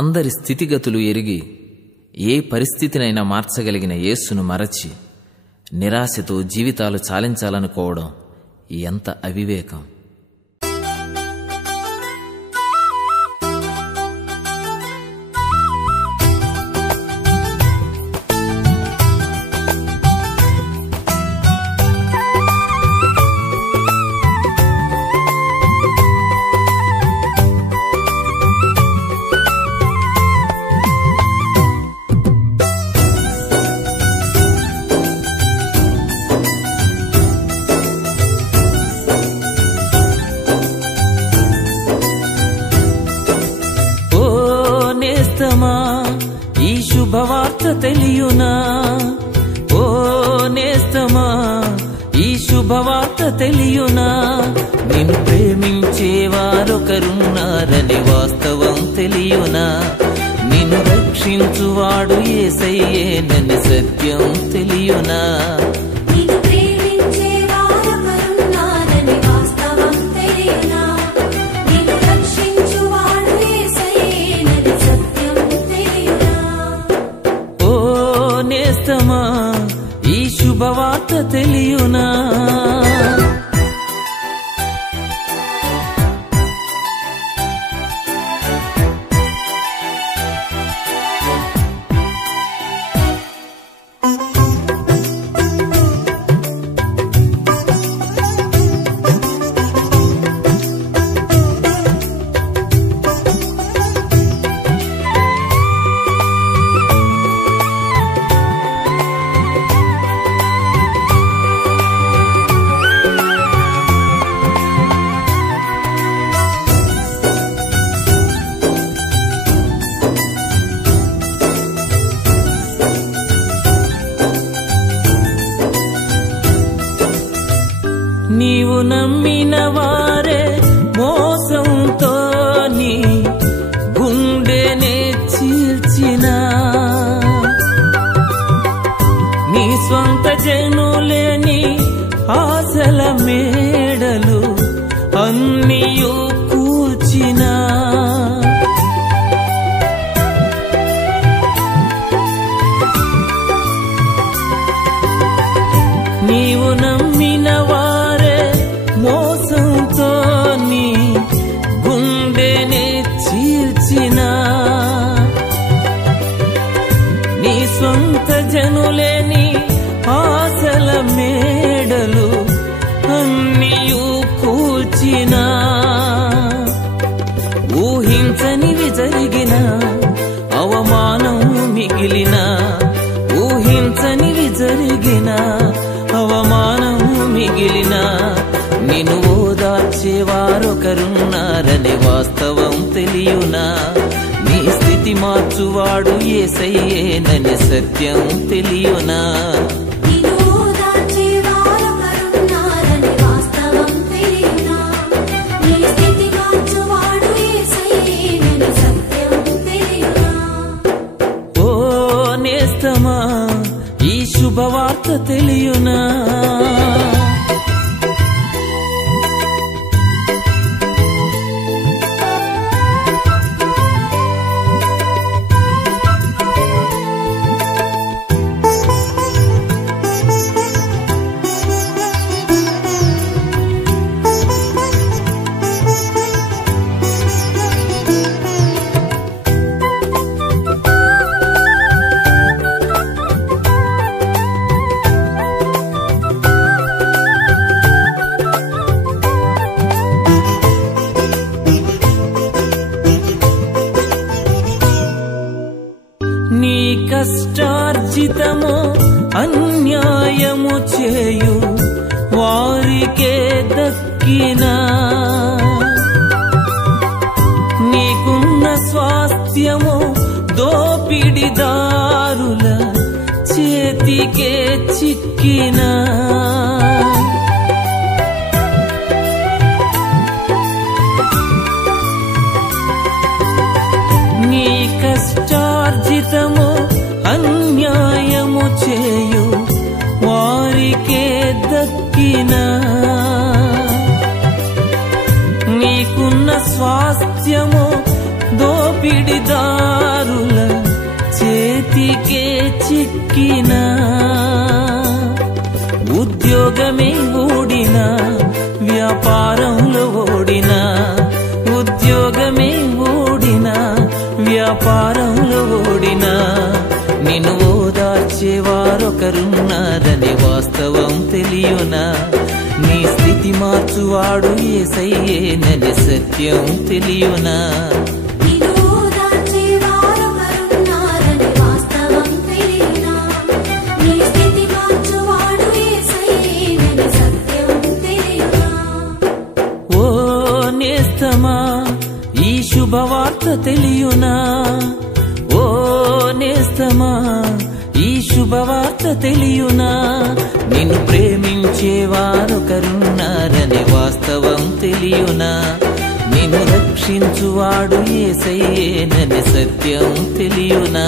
అందరి స్థితిగతులు ఎరిగి ఏ పరిస్థితినైనా మార్చగలిగిన యేసును మరచి నిరాశతో జీవితాలు చాలించాలనుకోవడం ఎంత అవివేకం. ఈ శుభవార్త తెలియునా? ఓ నేస్తమా, ఈ శుభవార్త తెలియునా? నిన్ను ప్రేమించేవారొకరున్నారనే వాస్తవం తెలియునా? నిన్ను రక్షించువాడు యేసయ్యేనని సత్యం తెలియునా? ఈ శుభవార్త తెలియునా? నీవు నమ్మిన వారే మోసంతో నీ గుండెనే చీల్చినా, నీ స్వంత జనులేని ఆశల మేడలు అన్నియు కూల్చినా, నీవు నమ్మిన వారే మోసంతో నీ గుండెనే చీల్చినా, నీ స్వంత జనులేని ఆశల మేడలు అన్నియు కూల్చినా, ఊహించనివి జరిగిన అవమానం మిగిలిన, ఊహించనివి జరిగిన అవమానం మిగిలిన, నిన్ను ఓదార్చేవారొకరున్నారనే వాస్తవం తెలియునా? నీ స్థితి మార్చువాడు యేసయ్యేననే సత్యం తెలియునా? ఓ నేస్తమా, ఈ శుభవార్త తెలియునా? నీ కష్టార్జితము అన్యాయము చేయు వారికే దక్కినా, నీకున్న స్వాస్థ్యము దోపిడిదారుల చేతికే చిక్కినా, నీ కష్టార్జితము అన్యాయము చేయు వారికే దక్కినా, నీకున్న స్వాస్థ్యము దోపిడిదారుల ఊరికే చిక్కినా, ఉద్యోగమే ఓడినా, వ్యాపారంలో ఓడినా, ఉద్యోగమే ఓడినా, వ్యాపారంలో ఓడినా, నిన్ను ఓదార్చేవారొకరున్నారనే వాస్తవం తెలియునా, నీ స్థితి మార్చువాడు యేసయ్యేననే సత్యం తెలియునా. ఓ నేస్తమా ఈ శుభవార్త తెలియునా, ఓ నేస్తమా ఈ శుభవార్త తెలియునా, నిన్ను ప్రేమించేవారొకరున్నారనే వాస్తవం తెలియునా, నిన్ను రక్షించువాడు యేసయ్యేననే సత్యం తెలియునా.